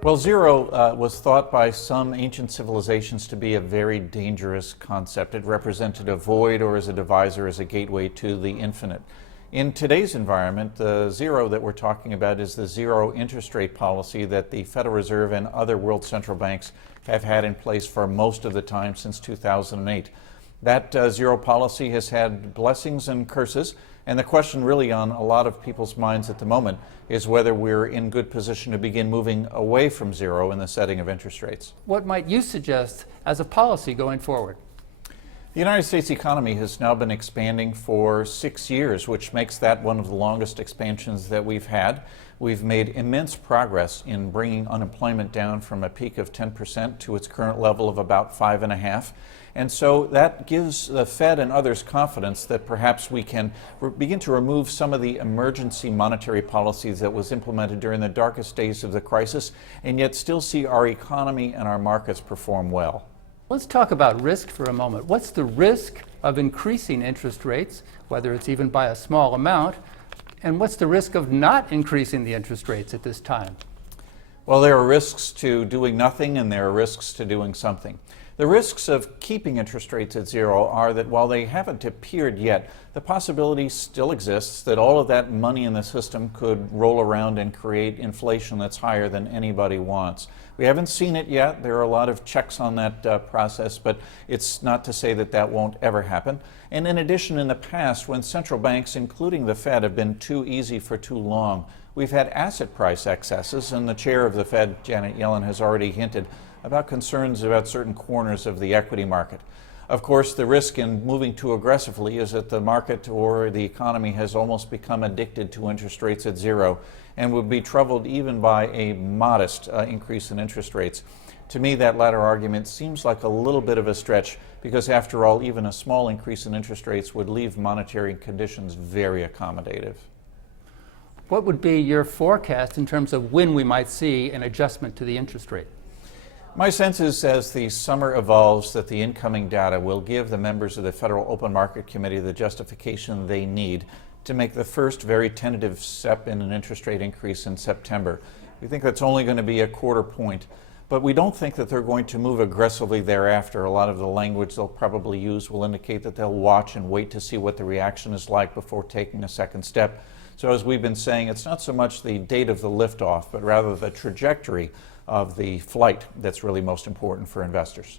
Well, zero was thought by some ancient civilizations to be a very dangerous concept. It represented a void, or as a divisor, as a gateway to the infinite. In today's environment, the zero that we're talking about is the zero interest rate policy that the Federal Reserve and other world central banks have had in place for most of the time since 2008. That zero policy has had blessings and curses, and the question really on a lot of people's minds at the moment is whether we're in good position to begin moving away from zero in the setting of interest rates. What might you suggest as a policy going forward? The United States economy has now been expanding for 6 years, which makes that one of the longest expansions that we've had. We've made immense progress in bringing unemployment down from a peak of 10% to its current level of about 5.5%. And so that gives the Fed and others confidence that perhaps we can begin to remove some of the emergency monetary policies that was implemented during the darkest days of the crisis, and yet still see our economy and our markets perform well. Let's talk about risk for a moment. What's the risk of increasing interest rates, whether it's even by a small amount, and what's the risk of not increasing the interest rates at this time? Well, there are risks to doing nothing and there are risks to doing something. The risks of keeping interest rates at zero are that while they haven't appeared yet, the possibility still exists that all of that money in the system could roll around and create inflation that's higher than anybody wants. We haven't seen it yet. There are a lot of checks on that process, but it's not to say that that won't ever happen. And in addition, in the past, when central banks, including the Fed, have been too easy for too long, we've had asset price excesses, and the chair of the Fed, Janet Yellen, has already hinted about concerns about certain corners of the equity market. Of course, the risk in moving too aggressively is that the market or the economy has almost become addicted to interest rates at zero and would be troubled even by a modest increase in interest rates. To me, that latter argument seems like a little bit of a stretch because, after all, even a small increase in interest rates would leave monetary conditions very accommodative. What would be your forecast in terms of when we might see an adjustment to the interest rate? My sense is, as the summer evolves, that the incoming data will give the members of the Federal Open Market Committee the justification they need to make the first very tentative step in an interest rate increase in September. We think that's only going to be a quarter point, but we don't think that they're going to move aggressively thereafter. A lot of the language they'll probably use will indicate that they'll watch and wait to see what the reaction is like before taking a second step. So, as we've been saying, it's not so much the date of the liftoff, but rather the trajectory of the flight that's really most important for investors.